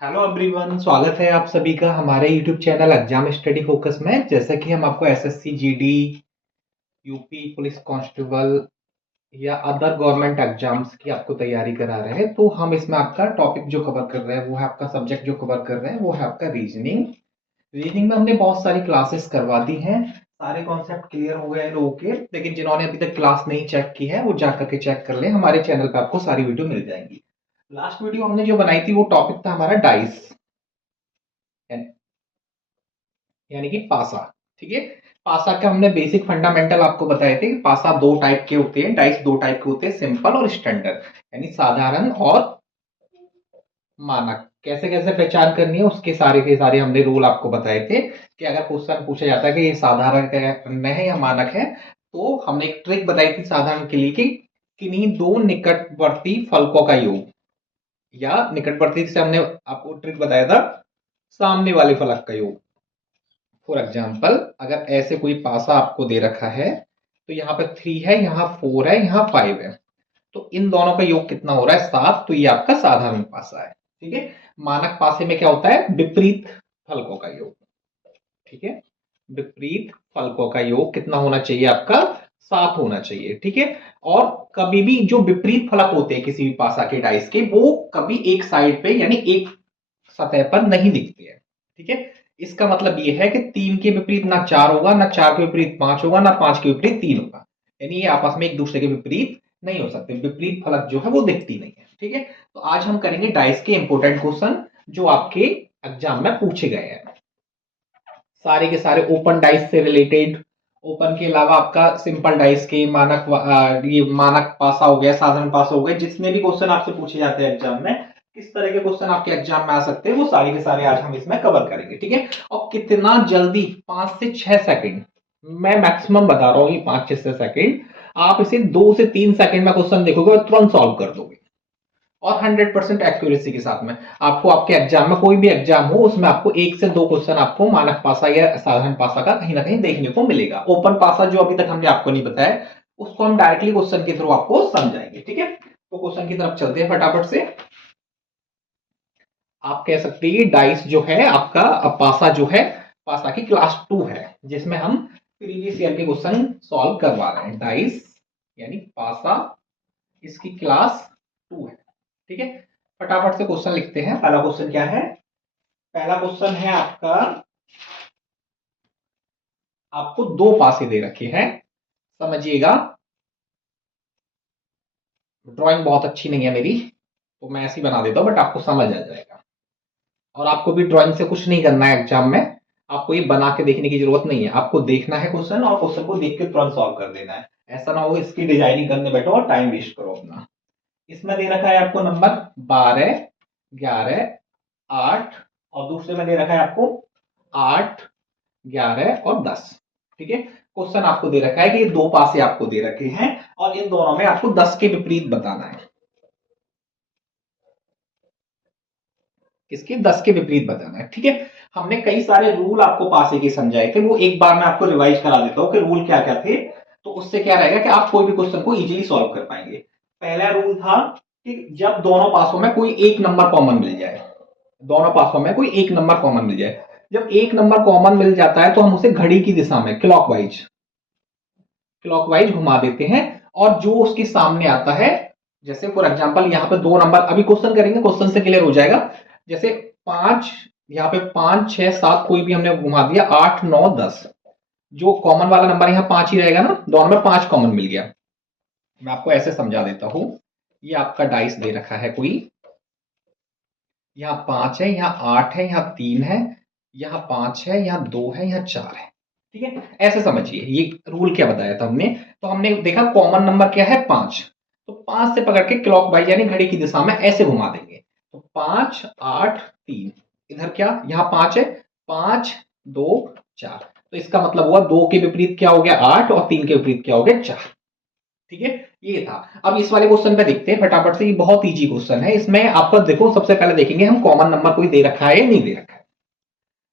Hello everyone, स्वागत है आप सभी का हमारे YouTube channel exam study focus में। जैसा कि हम आपको SSC GD, UP police constable या अदर गवर्नमेंट एग्जाम्स की आपको तैयारी करा रहे हैं, तो हम इसमें आपका टॉपिक जो कवर कर रहे हैं वो है आपका सब्जेक्ट जो कवर कर रहे हैं वो है आपका रीजनिंग। रीजनिंग में हमने बहुत सारी क्लासेस करवा दी हैं। सारे कॉन्सेप्ट क्लियर हो गए हैं लोगों के, लेकिन जिन्होंने अभी तक क्लास नहीं चेक की है वो जा करके चेक कर ले। हमारे चैनल पे आपको सारी वीडियो मिल जाएंगी। लास्ट वीडियो हमने जो बनाई थी वो टॉपिक था हमारा डाइस, यानी कि पासा। ठीक है, पासा का हमने बेसिक फंडामेंटल आपको बताए थे कि पासा दो टाइप के होते हैं, डाइस दो टाइप के होते हैं, सिंपल और स्टैंडर्ड, यानी साधारण और मानक। कैसे कैसे पहचान करनी है उसके सारे के सारे हमने रूल आपको बताए थे कि अगर क्वेश्चन पूछा जाता है कि ये साधारण है या मानक है, तो हमने एक ट्रिक बताई थी साधारण के लिए कि किन्हीं दो निकटवर्ती फलकों का योग, या निकटवर्ती से हमने आपको ट्रिक बताया था सामने वाले फलक का योग। फॉर एग्जाम्पल, अगर ऐसे कोई पासा आपको दे रखा है तो यहाँ पे 3 है, यहाँ 4 है, यहाँ 5 है, तो इन दोनों का योग कितना हो रहा है? 7। तो ये आपका साधारण पासा है। ठीक है, मानक पासे में क्या होता है? विपरीत फलकों का योग। ठीक है, विपरीत फलकों का योग कितना होना चाहिए आपका? 7 होना चाहिए। ठीक है, और कभी भी जो विपरीत फलक होते हैं किसी भी पासा के डाइस के, वो कभी एक साइड पे यानी एक सतह पर नहीं दिखते हैं। ठीक है, इसका मतलब ये है कि 3 के विपरीत ना 4 होगा, ना 4 के विपरीत 5 होगा, ना 5 के विपरीत 3 होगा, यानी ये आपस में एक दूसरे के विपरीत नहीं हो सकते। विपरीत फलक जो है वो दिखती नहीं है। ठीक है, तो आज हम करेंगे डाइस के इंपोर्टेंट क्वेश्चन जो आपके एग्जाम में पूछे गए हैं। सारे के सारे ओपन डाइस से रिलेटेड, ओपन के अलावा आपका सिंपल डाइस के मानक, ये मानक पासा हो गया, साधारण पासा हो गया, जितने भी क्वेश्चन आपसे पूछे जाते हैं एग्जाम में, किस तरह के क्वेश्चन आपके एग्जाम में आ सकते हैं, वो सारे के सारे आज हम इसमें कवर करेंगे। ठीक है, और कितना जल्दी, 5 से 6 सेकंड, मैं मैक्सिमम बता रहा हूँ, ये 5 से 6 सेकंड, आप इसे 2 से 3 सेकंड में क्वेश्चन देखोगे और तुरंत सॉल्व कर दोगे, और 100% एक्यूरेसी के साथ में। आपको आपके एग्जाम में, कोई भी एग्जाम हो, उसमें आपको 1 से 2 क्वेश्चन आपको मानक पासा या साधारण पासा का कहीं ना कहीं देखने को मिलेगा। ओपन पासा जो अभी तक हमने आपको नहीं बताया, उसको हम डायरेक्टली क्वेश्चन के थ्रू आपको समझाएंगे। ठीक है, तो क्वेश्चन की तरफ चलते हैं फटाफट से। आप कह सकते हैं डाइस जो है आपका, पासा जो है, पासा की क्लास 2 है, जिसमें हम प्रीवियस ईयर के क्वेश्चन सॉल्व करवा रहे हैं। डाइस यानी पासा, इसकी क्लास 2 है। ठीक है, फटाफट से क्वेश्चन लिखते हैं। पहला क्वेश्चन क्या है? पहला क्वेश्चन है आपका, आपको दो पासे दे रखे हैं, समझिएगा। ड्राइंग बहुत अच्छी नहीं है मेरी, तो मैं ऐसी बना देता हूं, बट आपको समझ आ जाएगा। और आपको भी ड्राइंग से कुछ नहीं करना है एग्जाम में, आपको ये बना के देखने की जरूरत नहीं है। आपको देखना है क्वेश्चन, और क्वेश्चन को देख के तुरंत सॉल्व कर देना है। ऐसा ना हो इसकी डिजाइनिंग करने बैठो और टाइम वेस्ट करो अपना। इसमें दे रखा है आपको नंबर 12, 11, 8, और दूसरे में दे रखा है आपको 8, 11 और 10। ठीक है, क्वेश्चन आपको दे रखा है कि ये दो पासे आपको दे रखे हैं और इन दोनों में आपको 10 के विपरीत बताना है। किसके? 10 के विपरीत बताना है। ठीक है, हमने कई सारे रूल आपको पासे के समझाए थे, वो एक बार मैं आपको रिवाइज करा देता हूं कि रूल क्या क्या थे, तो उससे क्या रहेगा कि आप कोई भी क्वेश्चन को इजीली सॉल्व कर पाएंगे। पहला रूल था कि जब दोनों पासों में कोई एक नंबर कॉमन मिल जाए, दोनों पासों में कोई एक नंबर कॉमन मिल जाए, जब एक नंबर कॉमन मिल जाता है तो हम उसे घड़ी की दिशा में क्लॉकवाइज क्लॉकवाइज घुमा देते हैं, और जो उसके सामने आता है, जैसे फॉर एग्जांपल यहाँ पे दो नंबर, अभी क्वेश्चन करेंगे, क्वेश्चन से क्लियर हो जाएगा। जैसे 5, यहाँ पे 5, 6, 7 कोई भी हमने घुमा दिया, 8, 9, 10, जो कॉमन वाला नंबर यहाँ 5 ही रहेगा ना, दोनों में 5 कॉमन मिल गया। मैं आपको ऐसे समझा देता हूं, ये आपका डाइस दे रखा है कोई, यहाँ 5 है, यहाँ 8 है, यहाँ 3 है, यहाँ 5 है, यहाँ 2 है, यहाँ 4 है। ठीक है, ऐसे समझिए ये रूल क्या बताया था हमने। तो हमने देखा कॉमन नंबर क्या है? 5, तो 5 से पकड़ के क्लॉकवाइज यानी घड़ी की दिशा में ऐसे घुमा देंगे, तो 5, 8, 3, इधर क्या, यहाँ 5 है, 5, 2, 4, तो इसका मतलब हुआ 2 के विपरीत क्या हो गया? 8, और 3 के विपरीत क्या हो गया? 4। ठीक है, ये था। अब इस वाले क्वेश्चन पे देखते हैं फटाफट से, ये बहुत इजी क्वेश्चन है। इसमें आपको देखो, सबसे पहले देखेंगे हम कॉमन नंबर कोई दे रखा है या नहीं दे रखा है।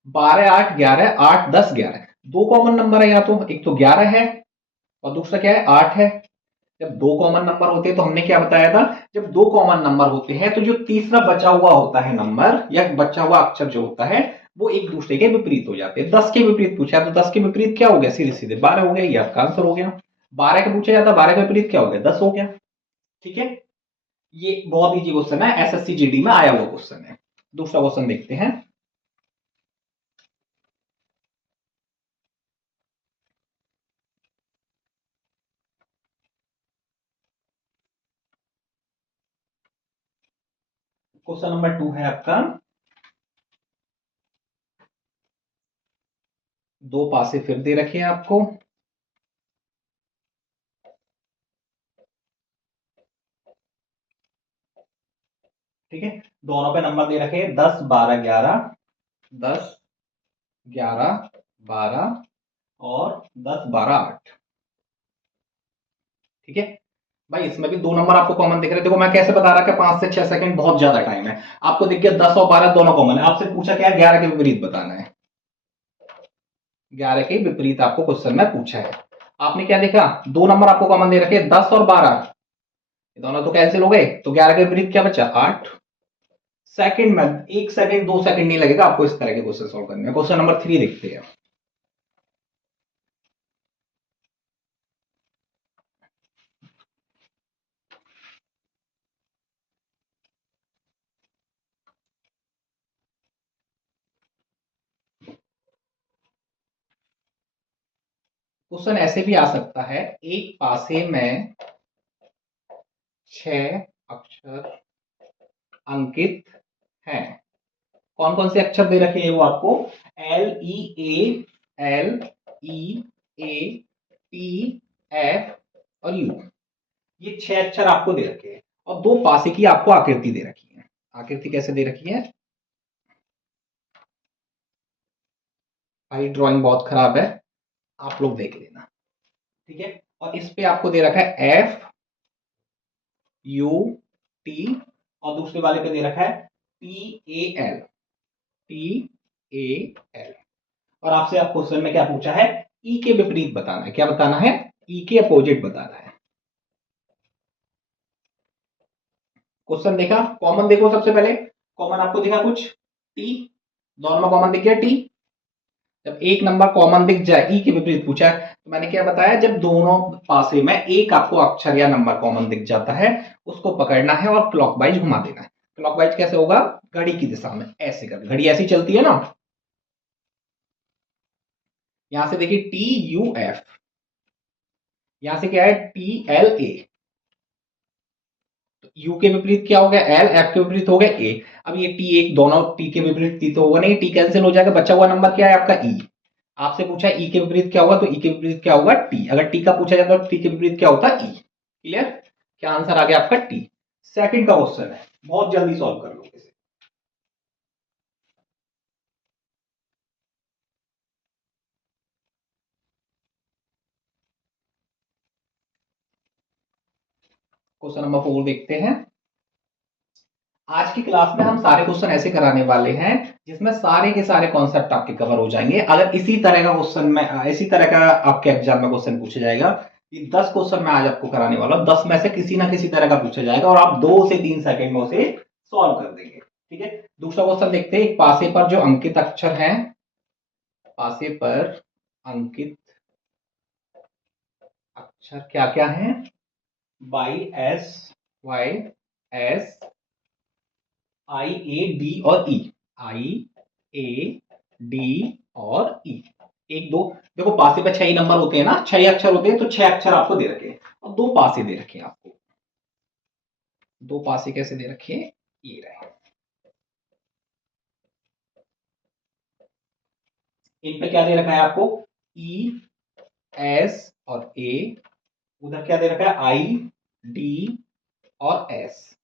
12, 8, 11, 8, 10, 11, दो कॉमन नंबर है यहाँ, तो एक तो 11 है और दूसरा क्या है? 8 है। जब दो कॉमन नंबर होते हैं तो हमने क्या बताया था, जब दो कॉमन नंबर होते हैं तो जो तीसरा बचा हुआ होता है नंबर या बचा हुआ अक्षर जो होता है वो एक दूसरे के विपरीत हो जाते हैं। 10 के विपरीत पूछा तो 10 के विपरीत क्या हो गया, सीधे सीधे 12 हो गया, ये आपका आंसर हो गया। 12 के पूछा जाता 12 के विपरीत क्या हो गया, 10 हो गया। ठीक है, ये बहुत इजी क्वेश्चन है, एसएससी जीडी में आया हुआ क्वेश्चन है। दूसरा क्वेश्चन देखते हैं। क्वेश्चन नंबर 2 है आपका, दो पासे फिर दे रखे हैं आपको। ठीक है, दोनों पे नंबर दे रखे हैं 10 12 11, 10 11 12 और 10 12 8। ठीक है भाई, इसमें भी दो नंबर आपको कॉमन दिख रहे हैं। देखो मैं कैसे बता रहा कि 5 से 6 सेकंड बहुत ज्यादा टाइम है। आपको दिख गया 10 और 12 दोनों कॉमन है, आपसे पूछा क्या है, 11 के विपरीत बताना है। 11 के विपरीत आपको क्वेश्चन में पूछा है। आपने क्या देखा, दो नंबर आपको कॉमन दे रखे 10 और 12, दोनों तो कैंसिल हो गए, तो 11 के विपरीत क्या बचा, 8। सेकंड में 1 सेकंड 2 सेकंड नहीं लगेगा आपको इस तरह के क्वेश्चन सॉल्व करने में। क्वेश्चन नंबर 3 देखते हैं। क्वेश्चन ऐसे भी आ सकता है, एक पासे में 6 अक्षर अंकित हैं। कौन कौन से अक्षर दे रखे हैं वो आपको, एल ई ए, एल ई ए, टी एफ और यू, ये 6 अक्षर आपको दे रखे हैं और दो पासे की आपको आकृति दे रखी है। आकृति कैसे दे रखी है भाई, ड्राइंग बहुत खराब है, आप लोग देख लेना। ठीक है, और इस पे आपको दे रखा है एफ यू टी और दूसरे वाले पे दे रखा है T A L, T A L. और आपसे आप क्वेश्चन में क्या पूछा है, ई के विपरीत बताना है। क्या बताना है, ई के अपोजिट बताना है। क्वेश्चन देखा, कॉमन देखो सबसे पहले, कॉमन आपको दिखा कुछ, टी, दोनों में कॉमन दिख गया टी। जब एक नंबर कॉमन दिख जाए, ई के विपरीत पूछा है, तो मैंने क्या बताया, जब दोनों पासे में एक आपको अक्षर या नंबर कॉमन दिख जाता है उसको पकड़ना है और क्लॉकवाइज घुमा देना है। क्लॉकवाइज कैसे होगा, घड़ी की दिशा में ऐसे कर, घड़ी ऐसी चलती है ना। यहां से देखिए टी यू एफ, यहां से क्या है टी एल ए, यू के विपरीत क्या हो गया, एल, एफ के विपरीत हो गया ए। अब ये टी एक दोनों टी के विपरीत टी तो होगा नहीं, टी कैंसिल हो जाएगा, बचा हुआ नंबर क्या है आपका ई। आपसे पूछा ई के विपरीत क्या होगा, तो ई के विपरीत क्या होगा टी। अगर टी का पूछा जाता तो टी के विपरीत क्या होता ई। क्लियर, क्या आंसर आ गया आपका टी। सेकंड का क्वेश्चन है, बहुत जल्दी सॉल्व कर लो इसे। क्वेश्चन नंबर 4 देखते हैं। आज की क्लास में हम सारे क्वेश्चन ऐसे कराने वाले हैं जिसमें सारे के सारे कॉन्सेप्ट आपके कवर हो जाएंगे। अगर इसी तरह का क्वेश्चन में, इसी तरह का आपके एग्जाम में क्वेश्चन पूछा जाएगा, ये 10 क्वेश्चन मैं आज आपको कराने वाला हूं, 10 में से किसी ना किसी तरह का पूछा जाएगा और आप 2 से 3 सेकंड में उसे सॉल्व कर देंगे। ठीक है, दूसरा क्वेश्चन देखते हैं। एक पासे पर जो अंकित अक्षर हैं, पासे पर अंकित अक्षर क्या क्या है, Y S I A D और ई, आई ए डी और ई, एक दो, देखो पासे पे 6 ही नंबर होते हैं ना, 6 अक्षर होते हैं, तो 6 अक्षर आपको दे रखे हैं और दो पासे दे रखे हैं आपको। दो पासे कैसे दे रखे हैं, ये रहे। इन पे क्या दे रखा है आपको, ई एस और ए, उधर क्या दे रखा है आई डी और एस।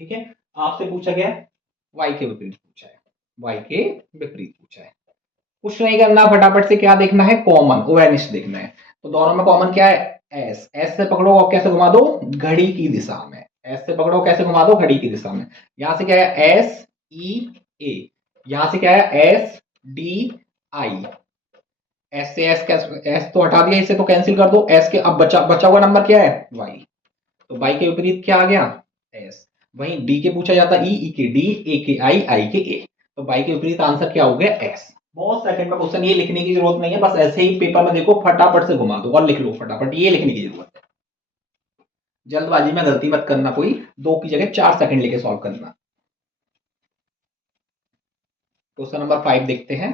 ठीक है, आपसे पूछा गया वाई के विपरीत पूछा है, वाई के विपरीत पूछा है। कुछ नहीं करना, फटाफट से क्या देखना है, कॉमन ओएनिश देखना है। तो दोनों में कॉमन क्या है, एस, एस से पकड़ो और कैसे घुमा दो, घड़ी की दिशा में। एस से पकड़ो कैसे घुमा दो, घड़ी की दिशा में। यहां से क्या है एस ई ए, यहां से क्या है एस डी आई, एस से एस, एस तो हटा दिया, इसे तो कैंसिल कर दो, एस के अब बचा बचा हुआ नंबर क्या है वाई। तो बाई के विपरीत क्या आ गया, एस। वहीं डी के पूछा जाता ई, ई के डी, ए के आई के ए। तो बाई के विपरीत आंसर क्या हो गया, एस। बहुत सेकंड में क्वेश्चन, ये लिखने की जरूरत नहीं है, बस ऐसे ही पेपर में देखो फटाफट से घुमा दो और लिख लो फटाफट, ये लिखने की जरूरत है। जल्दबाजी में गलती मत करना, कोई 2 की जगह 4 सेकंड लेके सॉल्व करना। क्वेश्चन नंबर 5 देखते हैं।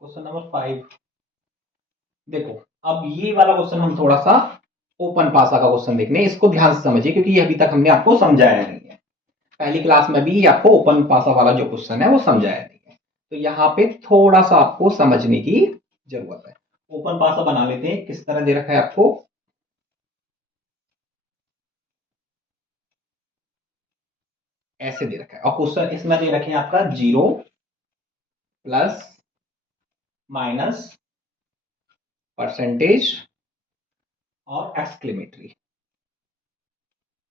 क्वेश्चन नंबर 5 देखो, अब ये वाला क्वेश्चन हम थोड़ा सा ओपन पासा का क्वेश्चन देखने, इसको ध्यान से समझिए क्योंकि ये अभी तक हमने आपको समझाया नहीं है। पहली क्लास में भी आपको ओपन पासा वाला जो क्वेश्चन है वो समझाया नहीं है, तो यहाँ पे थोड़ा सा आपको समझने की जरूरत है। ओपन पासा बना लेते हैं, किस तरह दे रखा है आपको, ऐसे दे रखा है, और क्वेश्चन इसमें दे रखे हैं आपका 0 प्लस माइनस परसेंटेज और एक्सक्लेमेटरी।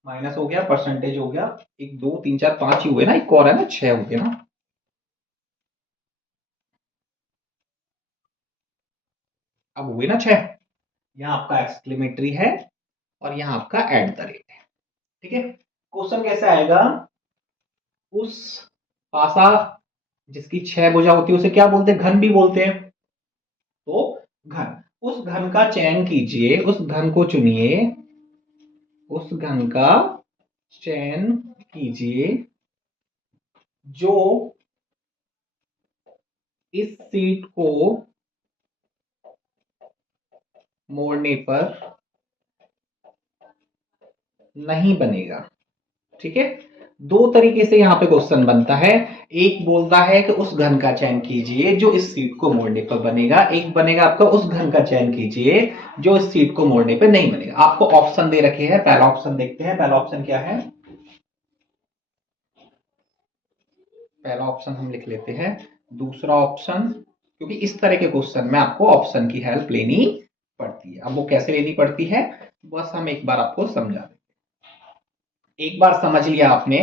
माइनस हो गया, परसेंटेज हो गया, 1 2 3 4 5 ही हुए ना, एक और है ना, 6 हो गए ना। अब हुए ना 6। यहाँ आपका एक्सक्लेमेटरी है और यहाँ आपका एट द रेट है। ठीक है, क्वेश्चन कैसे आएगा, उस पासा जिसकी 6 भुजा होती है उसे क्या बोलते हैं, घन भी बोलते हैं। तो घन, उस घन का चयन कीजिए, उस घन को चुनिए, उस घन का चयन कीजिए जो इस सीट को मोड़ने पर नहीं बनेगा। ठीक है, 2 तरीके से यहां पे क्वेश्चन बनता है। एक बोलता है कि उस घन का चयन कीजिए जो इस सीट को मोड़ने पर बनेगा, एक बनेगा आपका उस घन का चयन कीजिए जो इस सीट को मोड़ने पर नहीं बनेगा। आपको ऑप्शन दे रखे हैं, पहला ऑप्शन देखते हैं, पहला ऑप्शन क्या है। पहला ऑप्शन हम लिख लेते हैं, दूसरा ऑप्शन, क्योंकि इस तरह के क्वेश्चन में आपको ऑप्शन की हेल्प लेनी पड़ती है। अब वो कैसे लेनी पड़ती है, बस हम एक बार आपको समझा दें। एक बार समझ लिया आपने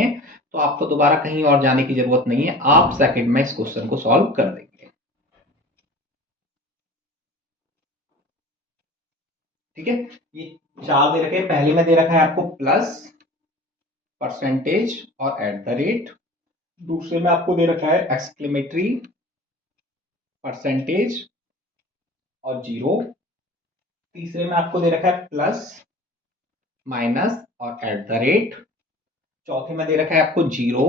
तो आपको दोबारा कहीं और जाने की जरूरत नहीं है, आप सेकंड में इस क्वेश्चन को सॉल्व कर देंगे। ठीक है, ये 4 दे रखे, पहले में दे रखा है आपको प्लस, परसेंटेज और एट द रेट। दूसरे में आपको दे रखा है एक्सक्लेमेटरी, परसेंटेज और 0। तीसरे में आपको दे रखा है प्लस, माइनस और एट द रेट। चौथे में दे रखा है आपको 0,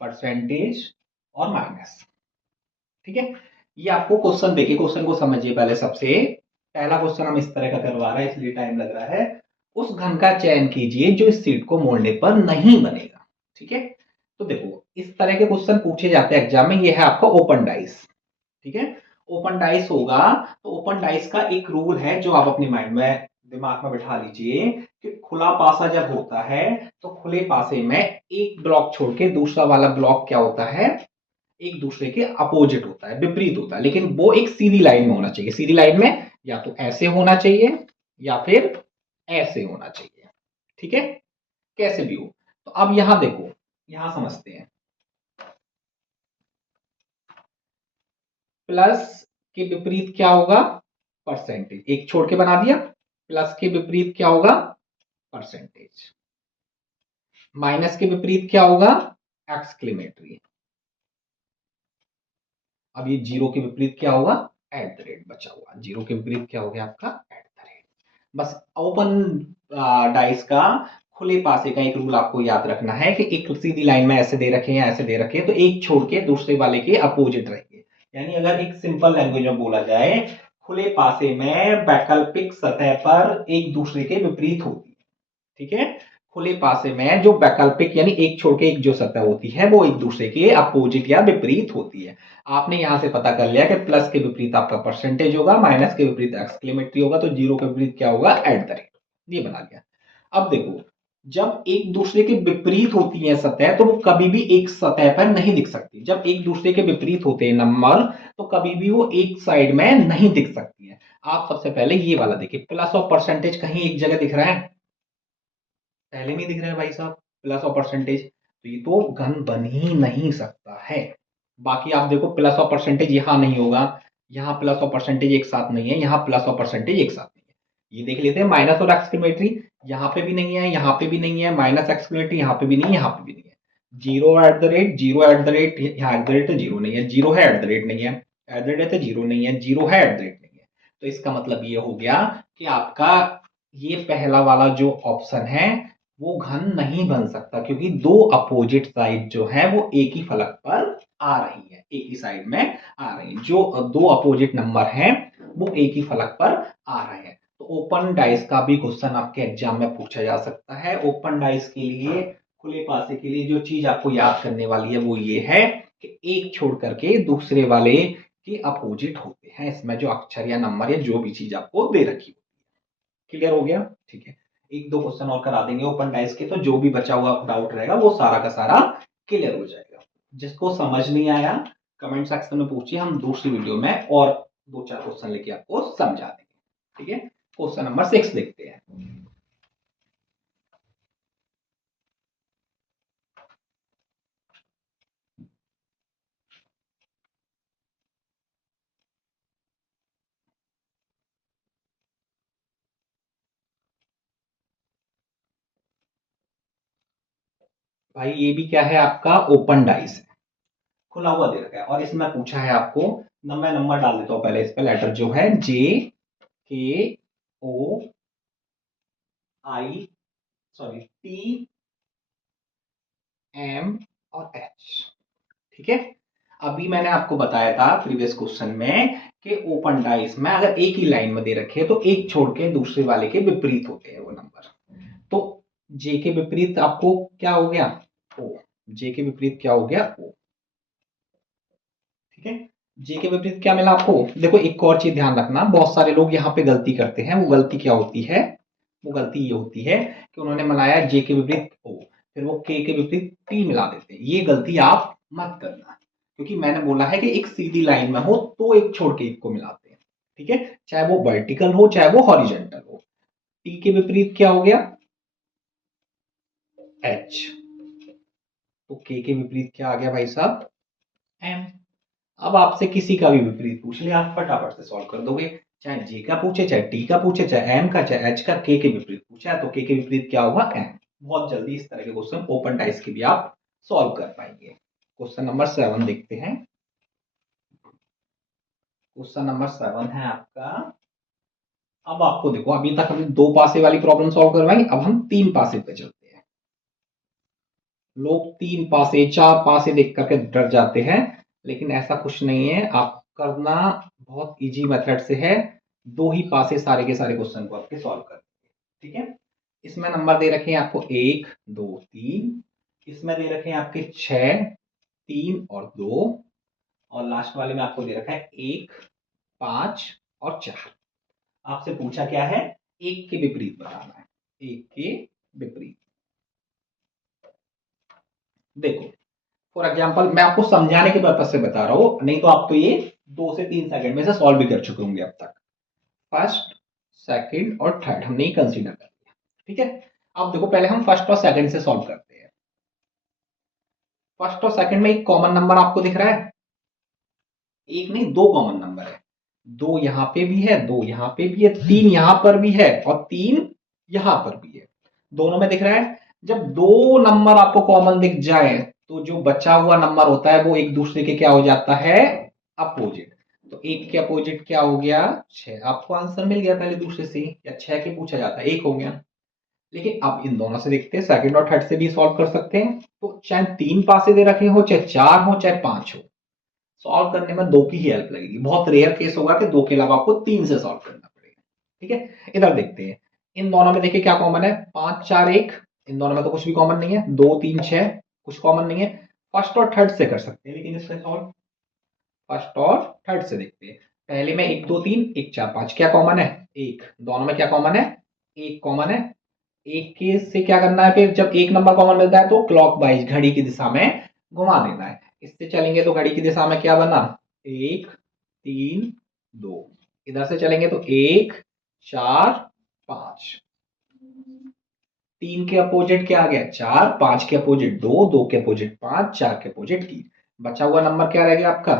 परसेंटेज और माइनस। ठीक है, ये आपको क्वेश्चन देखिए, क्वेश्चन को समझिए पहले। सबसे पहला क्वेश्चन हम इस तरह का करवा रहे हैं इसलिए टाइम लग रहा है। उस घन का चयन कीजिए जो इस सीट को मोड़ने पर नहीं बनेगा। ठीक है, तो देखो इस तरह के क्वेश्चन पूछे जाते हैं एग्जाम में। ये है आपका ओपन डाइस। ठीक है, ओपन डाइस होगा तो ओपन डाइस का एक रूल है जो आप अपने माइंड में, दिमाग में बिठा लीजिए कि खुला पासा जब होता है तो खुले पासे में एक ब्लॉक छोड़ के दूसरा वाला ब्लॉक क्या होता है, एक दूसरे के अपोजिट होता है, विपरीत होता है, लेकिन वो एक सीधी लाइन में होना चाहिए। सीधी लाइन में या तो ऐसे होना चाहिए या फिर ऐसे होना चाहिए। ठीक है, कैसे भी हो। तो अब यहां देखो, यहां समझते हैं। प्लस के विपरीत क्या होगा, परसेंटेज, एक छोड़ के बना दिया। प्लस के विपरीत क्या होगा, परसेंटेज। माइनस के विपरीत क्या होगा, एक्सक्लेमेटरी। अब ये 0 के विपरीत क्या होगा, एट द रेट बचा हुआ। 0 के विपरीत क्या हो गया आपका, एट द रेट। बस ओपन डाइस का खुले पासे का एक रूल आपको याद रखना है कि एक सीधी लाइन में ऐसे दे रखे हैं, ऐसे दे रखे हैं, तो एक छोड़ के दूसरे वाले के अपोजिट रहेंगे। यानी अगर एक सिंपल लैंग्वेज में बोला जाए, खुले पासे में वैकल्पिक सतह पर एक दूसरे के विपरीत होती है। ठीक है, खुले पासे में जो वैकल्पिक यानी एक छोड़ के एक जो सतह होती है वो एक दूसरे के अपोजिट या विपरीत होती है। आपने यहां से पता कर लिया कि प्लस के विपरीत आपका परसेंटेज होगा, माइनस के विपरीत एक्सक्लेमेटरी होगा, तो 0 के विपरीत क्या होगा, एट द रेट। ये बना लिया। अब देखो, जब एक दूसरे के विपरीत होती है सतह तो वो कभी भी एक सतह पर नहीं दिख सकती। जब एक दूसरे के विपरीत होते हैं नंबर तो कभी भी वो एक साइड में नहीं दिख सकती है। आप सबसे पहले ये वाला देखिए, प्लस और परसेंटेज कहीं एक जगह दिख रहा है, पहले नहीं दिख रहा है भाई साहब, प्लस और परसेंटेज, तो ये तो घन बन ही नहीं सकता है। बाकी आप देखो प्लस और परसेंटेज यहाँ नहीं होगा, यहाँ प्लस और परसेंटेज एक साथ नहीं है, यहाँ प्लस और परसेंटेज एक साथ नहीं है। ये देख लेते हैं माइनस और एक्सक्लेमेटरी, यहाँ पे भी नहीं है, यहाँ पे भी नहीं है, माइनस एक्सक्लेमेटरी यहाँ पे भी नहीं है, यहाँ पे भी नहीं है। Zero at the rate, zero at the rate, यहाँ एट द रेट तो जीरो नहीं है, जीरो है एट द रेट नहीं है, एट द रेट है तो जीरो नहीं है, जीरो है एट द रेट नहीं है। तो इसका मतलब ये हो गया कि आपका ये पहला वाला जो ऑप्शन है वो घन नहीं बन सकता, क्योंकि दो अपोजिट साइड जो है वो एक ही फलक पर आ रही है, एक ही साइड में आ रही है। जो दो अपोजिट नंबर हैं वो एक ही फलक पर आ रहे हैं। तो ओपन डाइस का भी क्वेश्चन आपके एग्जाम में पूछा जा सकता है। ओपन डाइस के लिए, खुले पासे के लिए जो चीज आपको याद करने वाली है वो ये है कि एक छोड़ करके दूसरे वाले के अपोजिट होते हैं, इसमें जो अक्षर या नंबर या जो भी चीज आपको दे रखी हो। क्लियर हो गया? ठीक है, एक दो क्वेश्चन और करा देंगे ओपन डाइस के, तो जो भी बचा हुआ डाउट रहेगा वो सारा का सारा क्लियर हो जाएगा। जिसको समझ नहीं आया कमेंट सेक्शन में पूछिए, हम दूसरी वीडियो में और दो चार क्वेश्चन लेके आपको समझा देंगे। ठीक है, क्वेश्चन नंबर 6 देखते हैं। भाई ये भी क्या है, आपका ओपन डाइस है, खुला हुआ दे रखा है, और इसमें पूछा है आपको, मैं नंबर डाल देता हूँ पहले, इस पे लेटर जो है जे के ओ आई, सॉरी टी एम और एच। ठीक है, अभी मैंने आपको बताया था प्रीवियस क्वेश्चन में कि ओपन डाइस में अगर एक ही लाइन में दे रखे तो एक छोड़ के दूसरे वाले के विपरीत होते हैं वो नंबर। तो जे के विपरीत आपको क्या हो गया, ओ। जे के विपरीत क्या हो गया, ओ। ठीक है, जे के विपरीत क्या मिला आपको? देखो एक और चीज ध्यान रखना, बहुत सारे लोग यहाँ पे गलती करते हैं। वो गलती क्या होती है? वो गलती ये होती है कि उन्होंने बनाया जे के विपरीत ओ, फिर वो के विपरीत टी मिला देते हैं। ये गलती आप मत करना, क्योंकि मैंने बोला है कि एक सीधी लाइन में हो तो एक छोड़ के एक को मिलाते हैं। ठीक है, चाहे वो वर्टिकल हो चाहे वो हॉरिजेंटल हो। टी के विपरीत क्या हो गया, एच। तो के विपरीत क्या आ गया भाई साहब, एम। अब आपसे किसी का भी विपरीत पूछ ले, आप फटाफट से सॉल्व कर दोगे। चाहे जे का पूछे, चाहे टी का पूछे, चाहे एम का, चाहे एच का, के विपरीत पूछा है तो के विपरीत क्या होगा, एम। बहुत जल्दी इस तरह के क्वेश्चन ओपन टाइप्स के भी आप सॉल्व कर पाएंगे। क्वेश्चन नंबर 7 देखते हैं। क्वेश्चन नंबर 7 है आपका, अब आपको देखो अभी तक हमने दो पासे वाली प्रॉब्लम सॉल्व करवाई, अब हम तीन पासे पे चलते हैं। लोग तीन पासे चार पासे देख करके डर जाते हैं, लेकिन ऐसा कुछ नहीं है, आप करना बहुत इजी मेथड से है। दो ही पासे सारे के सारे क्वेश्चन को आपके सॉल्व कर। ठीक है, इसमें नंबर दे रखे हैं आपको 1 2 3, इसमें दे रखे हैं आपके 6 3 और 2, और लास्ट वाले में आपको दे रखा है 1 5 और 4। आपसे पूछा क्या है, एक के विपरीत बताना है, एक के विपरीत। देखो फॉर एग्जाम्पल मैं आपको समझाने के पर्पज से बता रहा हूं, नहीं तो आप तो ये 2 से 3 सेकंड में से सॉल्व भी कर चुके होंगे अब तक। फर्स्ट सेकंड और थर्ड हमने ही कंसीडर कर लिया। ठीक है, अब देखो पहले हम फर्स्ट और सेकंड से सॉल्व करते हैं। फर्स्ट और सेकंड में एक कॉमन नंबर आपको दिख रहा है, एक नहीं दो कॉमन नंबर है। दो यहां पे भी है, दो यहां पे भी है, तीन यहां पर भी है और तीन यहां पर भी है, दोनों में दिख रहा है। जब दो नंबर आपको कॉमन दिख जाए तो जो बचा हुआ नंबर होता है वो एक दूसरे के क्या हो जाता है, अपोजिट। तो एक के अपोजिट क्या हो गया, 6। आपको आंसर मिल गया पहले दूसरे से, या 6 के पूछा जाता है, एक हो गया। लेकिन अब इन दोनों से देखते हैं, सेकंड और थर्ड से भी सॉल्व कर सकते हैं। तो चाहे तीन पासे दे रखे हो, चाहे चार हो, चाहे पांच हो, सॉल्व करने में दो की ही हेल्प लगेगी। बहुत रेयर केस होगा कि दो के अलावा आपको तीन से सॉल्व करना पड़ेगा। ठीक है, इधर देखते हैं, इन दोनों में देखिए क्या कॉमन है, 5 4 1। इन दोनों में तो कुछ भी कॉमन नहीं है, 2 3 6 कुछ कॉमन नहीं है। फर्स्ट और थर्ड से कर सकते हैं, लेकिन इससे सॉल्व फर्स्ट और थर्ड से देखते हैं। पहले में 1 2 3 1 4 5 क्या कॉमन है, एक। दोनों में क्या कॉमन है, एक कॉमन है। एक के से क्या करना है, फिर जब एक नंबर कॉमन मिलता है तो क्लॉक वाइज घड़ी की दिशा में घुमा देना है। इससे चलेंगे तो घड़ी की दिशा में क्या बना, 1 3 2। इधर से चलेंगे तो 1 4 5। तीन के अपोजिट क्या आ गया, 4। 5 के अपोजिट 2, 2 के अपोजिट 5, 4 के अपोजिट 3। बचा हुआ नंबर क्या रह गया आपका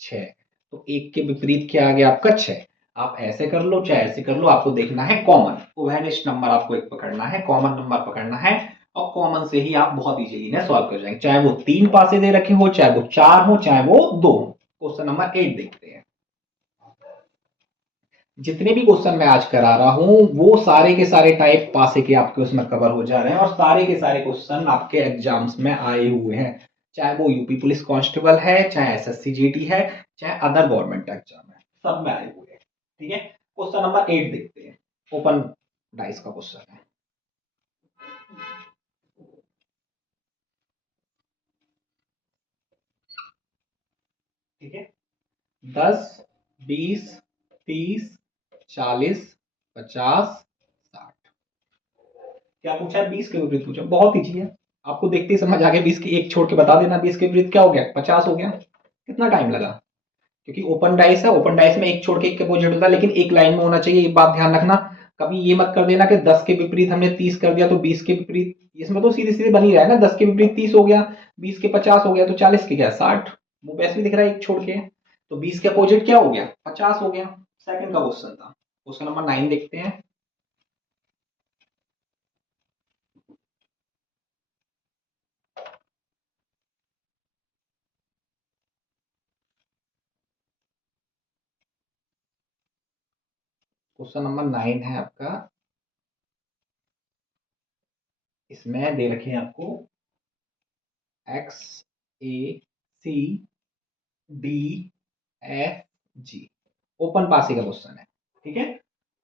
6। तो एक के विपरीत क्या आ गया आपका 6। आप ऐसे कर लो चाहे ऐसे कर लो, आपको देखना है कॉमन ओवेनिस्ट नंबर, आपको एक पकड़ना है, कॉमन नंबर पकड़ना है, और कॉमन से ही आप बहुत इजीली इन्हें सॉल्व कर जाएंगे, चाहे वो 3 पासे दे रखे हो, चाहे वो 4 हो, चाहे वो 2 हो। क्वेश्चन नंबर 8 देखते हैं। जितने भी क्वेश्चन मैं आज करा रहा हूं वो सारे के सारे टाइप पासे के आपके उसमें कवर हो जा रहे हैं, और सारे के सारे क्वेश्चन आपके एग्जाम्स में आए हुए हैं, चाहे वो यूपी पुलिस कांस्टेबल है, चाहे एसएससी जीडी है, चाहे अदर गवर्नमेंट एग्जाम है, सब में आए हुए हैं। ठीक है, क्वेश्चन नंबर 8 देखते हैं। ओपन डाइस का क्वेश्चन है। ठीक है, 10, 20, 30, 40, 50, 60। क्या पूछा है? 20 के विपरीत पूछा, बहुत ईजी है, आपको देखते ही समझ आ गया। 20 की एक छोड़ के बता देना, 20 के विपरीत क्या हो गया 50 हो गया। कितना टाइम लगा? क्योंकि ओपन डाइस है, ओपन डाइस में एक छोड़ के एक के अपोजिट होता है, लेकिन एक लाइन में होना चाहिए, ये बात ध्यान रखना। कभी ये मत कर देना कि 10 के विपरीत हमने 30 कर दिया तो 20 के विपरीत, इसमें तो सीधे सीधे बन ही रहा है ना, 10 के विपरीत 30 हो गया, 20 के 50 हो गया, तो 40 के क्या 60, वो वैसे भी दिख रहा है एक छोड़ के। तो 20 के अपोजिट क्या हो गया 50 हो गया। सेकंड का क्वेश्चन था, क्वेश्चन नंबर 9 देखते हैं। क्वेश्चन नंबर 9 है आपका, इसमें दे रखे हैं आपको X A C D F G, open पासे का क्वेश्चन है। ठीक है,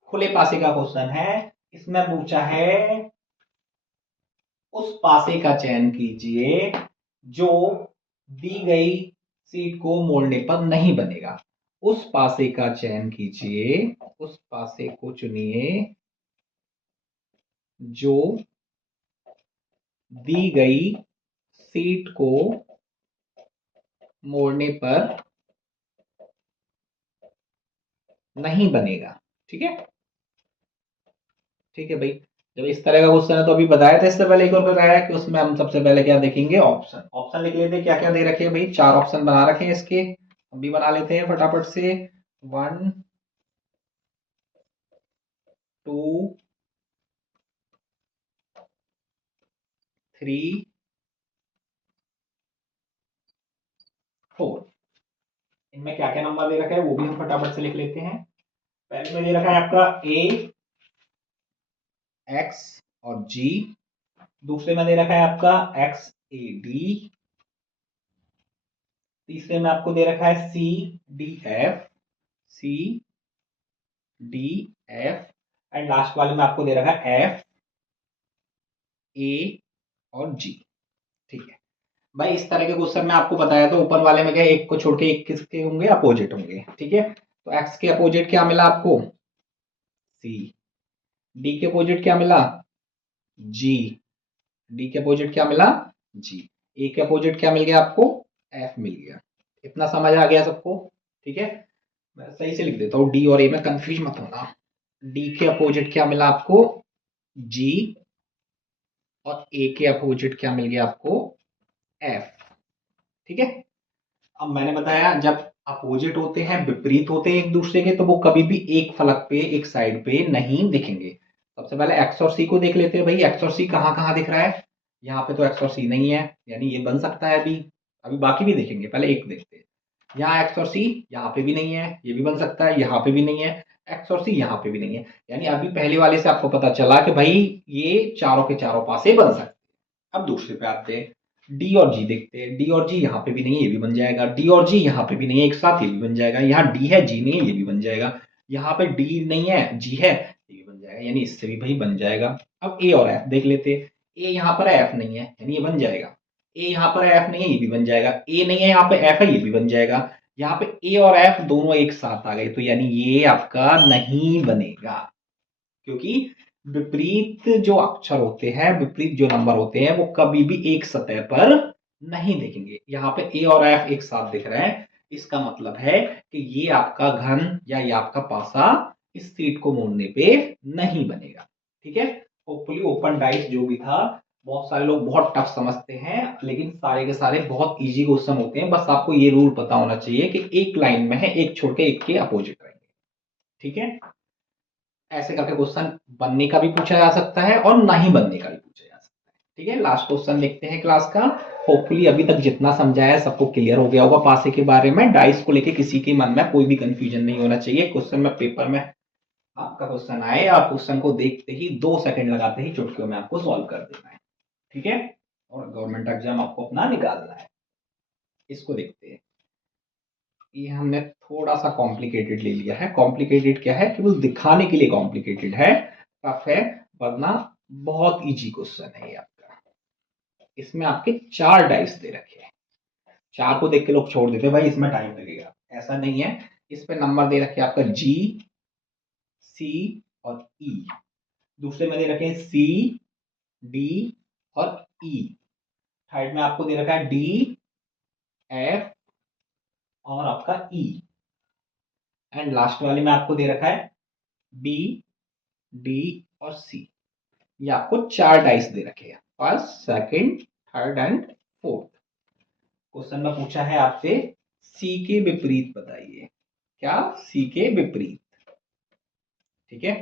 खुले पासे का क्वेश्चन है। इसमें पूछा है उस पासे का चयन कीजिए जो दी गई सीट को मोड़ने पर नहीं बनेगा। उस पासे का चयन कीजिए, उस पासे को चुनिए जो दी गई सीट को मोड़ने पर नहीं बनेगा। ठीक है, ठीक है भाई। जब इस तरह का क्वेश्चन है तो अभी बताया था इससे पहले, एक और बताया कि उसमें हम सबसे पहले क्या देखेंगे ऑप्शन, ऑप्शन लिख लेते हैं क्या क्या दे रखे हैं भाई, 4 ऑप्शन बना रखे हैं इसके, हम भी बना लेते हैं फटाफट से। 1, 2, 3, 4। इनमें क्या क्या नंबर दे रखा है वो भी हम फटाफट से लिख लेते हैं। पहले में दे रखा है आपका ए एक्स और जी, दूसरे में दे रखा है आपका एक्स ए डी, तीसरे में आपको दे रखा है C D F, C D F, and last वाले में आपको दे रखा है एफ ए और जी। ठीक है भाई, इस तरह के क्वेश्चन में आपको बताया तो ऊपर वाले में क्या एक को छोड़ के एक किसके होंगे अपोजिट होंगे। ठीक है, तो एक्स के अपोजिट क्या मिला आपको सी, डी के अपोजिट क्या मिला जी, डी के अपोजिट क्या मिला जी, ए के अपोजिट क्या मिल गया आपको एफ मिल गया। इतना समझ आ गया सबको? ठीक है, मैं सही से लिख देता हूँ, डी और ए में कंफ्यूज मत होना। डी के अपोजिट क्या मिला आपको जी, और ए के अपोजिट क्या मिल गया आपको एफ। ठीक है, अब मैंने बताया जब अपोजिट होते हैं, विपरीत होते हैं एक दूसरे के, तो वो कभी भी एक फलक पे एक साइड पे नहीं दिखेंगे। सबसे पहले एक्स और सी को देख लेते हैं भाई, एक्स और सी कहाँ कहाँ दिख रहा है, यहाँ पे तो एक्स और सी नहीं है, यानी ये बन सकता है अभी, अभी बाकी भी देखेंगे, पहले एक देखते हैं। यहाँ एक्स और सी यहाँ पे भी नहीं है, ये भी बन सकता है, यहाँ पे भी नहीं है, एक्स और सी यहाँ पे भी नहीं है, यानी अभी पहले वाले से आपको पता चला कि भाई ये चारों के चारों पासे बन सकते हैं। अब दूसरे पे आते हैं, डी और जी देखते हैं, डी और जी यहाँ पे भी नहीं है, ये भी बन जाएगा, डी और जी यहाँ पे भी नहीं है, एक साथ ये भी बन जाएगा, यहाँ डी है जी नहीं है, ये भी बन जाएगा, यहाँ पे डी नहीं है जी है, ये भी बन जाएगा, यानी इससे भी भाई बन जाएगा। अब ए और एफ देख लेते हैं, ए यहाँ पर एफ नहीं है यानी ये बन जाएगा, ए यहाँ पर एफ नहीं है ये भी बन जाएगा, ए नहीं है यहाँ पे एफ है ये भी बन जाएगा, यहाँ पे ए और एफ दोनों एक साथ आ गए, तो यानी ये आपका नहीं बनेगा, क्योंकि विपरीत जो अक्षर होते हैं, विपरीत जो नंबर होते हैं, वो कभी भी एक सतह पर नहीं दिखेंगे। यहाँ पे ए और एफ एक साथ दिख रहे हैं, इसका मतलब है कि ये आपका घन या ये आपका पासा इस सीट को मोड़ने पे नहीं बनेगा। ठीक है, होपफुली ओपन डाइस जो भी था बहुत सारे लोग बहुत टफ समझते हैं, लेकिन सारे के सारे बहुत इजी क्वेश्चन होते हैं। बस आपको ये रूल पता होना चाहिए कि एक लाइन में है, एक छोड़ के एक के अपोजिट रहेंगे। ठीक है, ऐसे करके क्वेश्चन बनने का भी पूछा जा सकता है और नहीं बनने का भी पूछा जा सकता है। ठीक है, लास्ट क्वेश्चन देखते हैं क्लास का। होपफुली अभी तक जितना समझाया है सबको क्लियर हो गया होगा पासे के बारे में। डाइस को लेके किसी के मन में कोई भी कंफ्यूजन नहीं होना चाहिए। क्वेश्चन में पेपर में आपका क्वेश्चन आए, आप क्वेश्चन को देखते ही 2 सेकंड लगाते ही चुटकियों में आपको सॉल्व कर देना है। ठीक है, और गवर्नमेंट एग्जाम आपको अपना निकालना है। इसको देखते हैं। ये हमने थोड़ा सा कॉम्प्लिकेटेड ले लिया है। कॉम्प्लिकेटेड क्या है, केवल दिखाने के लिए कॉम्प्लिकेटेड है, टफ है, वरना बहुत इजी क्वेश्चन है ये आपका। इसमें आपके 4 डाइस दे रखे हैं। 4 को देख के लोग छोड़ देते हैं, भाई इसमें टाइम लगेगा। ऐसा नहीं है, इस पे नंबर दे रखे हैं आपका जी, सी और ई। दूसरे में दे रखे हैं सी, डी और ई। थर्ड में आपको दे रखा है डी, एफ और आपका ई। एंड लास्ट वाले में आपको दे रखा है बी, डी और सी। ये आपको 4 डाइस दे रखे हैं, first, second, third and fourth. Question में पूछा है आपसे सी के विपरीत बताइए। क्या? सी के विपरीत। ठीक है,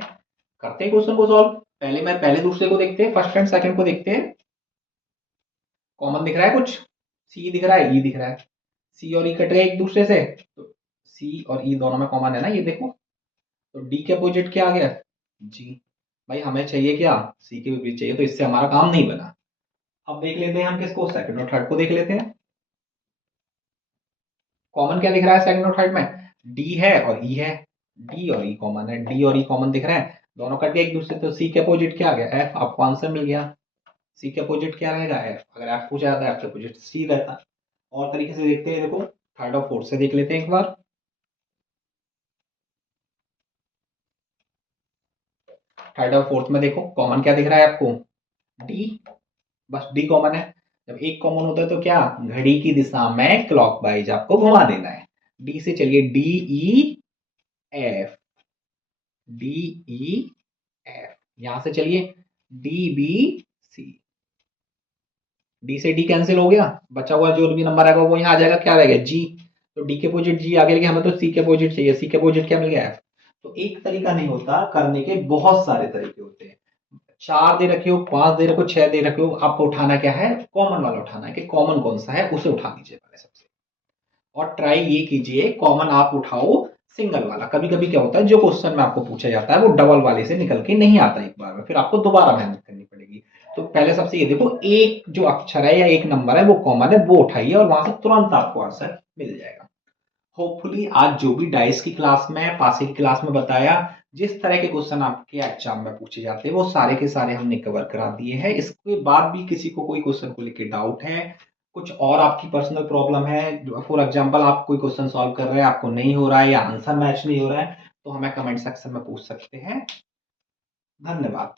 करते हैं क्वेश्चन को सॉल्व। पहले दूसरे को देखते हैं, फर्स्ट एंड सेकंड को देखते हैं। कॉमन दिख रहा है कुछ? सी दिख रहा है, ई दिख रहा है। सी और ई कट गए एक दूसरे से, तो सी और ई दोनों में कॉमन है ना, ये देखो। तो डी के अपोजिट क्या आ गया? जी। भाई हमें चाहिए क्या? सी के विपरीत चाहिए, तो इससे हमारा काम नहीं बना। अब देख लेते हैं हम किसको, सेकंड और थर्ड को देख लेते हैं। कॉमन क्या दिख रहा है सेकंड और थर्ड में? डी है और ई है। डी और ई कॉमन है, डी और ई कॉमन दिख रहे हैं, दोनों कट गए एक दूसरे। तो सी के अपोजिट क्या आ गया? एफ। आपको आंसर मिल गया। सी के अपोजिट क्या रहेगा? एफ। अगर एफ पूछा जाता है, एफ के अपोजिट सी रहता। और तरीके से देखते हैं, देखो थर्ड और फोर्थ से देख लेते हैं एक बार। थर्ड और फोर्थ में देखो कॉमन क्या दिख रहा है आपको? डी। बस डी कॉमन है। जब एक कॉमन होता है तो क्या, घड़ी की दिशा में क्लॉकवाइज आपको घुमा देना है। डी से चलिए, D E F, D E F. यहां से चलिए डी बी सी। डी से डी कैंसिल हो गया, बचा हुआ जो भी नंबर आएगा वो यहाँ आ जाएगा, क्या रहेगा? जी। तो डी के अपोजिट जी आगे लगे, हमें तो सी के अपोजिट चाहिए। सी के अपोजिट क्या मिल गया? एफ। तो एक तरीका नहीं होता करने के, बहुत सारे तरीके होते हैं। 4 दे रखे हो, 5 दे रखे हो, 6 दे रखे हो, आपको उठाना क्या है? कॉमन वाला उठाना है कि कॉमन कौन सा है, उसे उठा लीजिए पहले सबसे। और ट्राई ये कीजिए, कॉमन आप उठाओ सिंगल वाला। कभी कभी क्या होता है, जो क्वेश्चन में आपको पूछा जाता है वो डबल वाले से निकल के नहीं आता एक बार में, फिर आपको दोबारा मेहनत करनी पड़ेगी। तो पहले सबसे ये देखो, एक जो अक्षर है या एक नंबर है वो कॉमन है, वो उठाइए और वहां से तुरंत आपको आंसर मिल जाएगा। होपफुली आज जो भी डाइस की क्लास में, पासे की क्लास में बताया, जिस तरह के क्वेश्चन आपके एग्जाम में पूछे जाते हैं वो सारे के सारे हमने कवर करा दिए हैं। इसके बाद भी किसी को कोई क्वेश्चन को लेकर डाउट है, कुछ और आपकी पर्सनल प्रॉब्लम है, फॉर एग्जांपल आप कोई क्वेश्चन सॉल्व कर रहे हैं, आपको नहीं हो रहा है या आंसर मैच नहीं हो रहा है, तो हमें कमेंट सेक्शन में पूछ सकते हैं। धन्यवाद।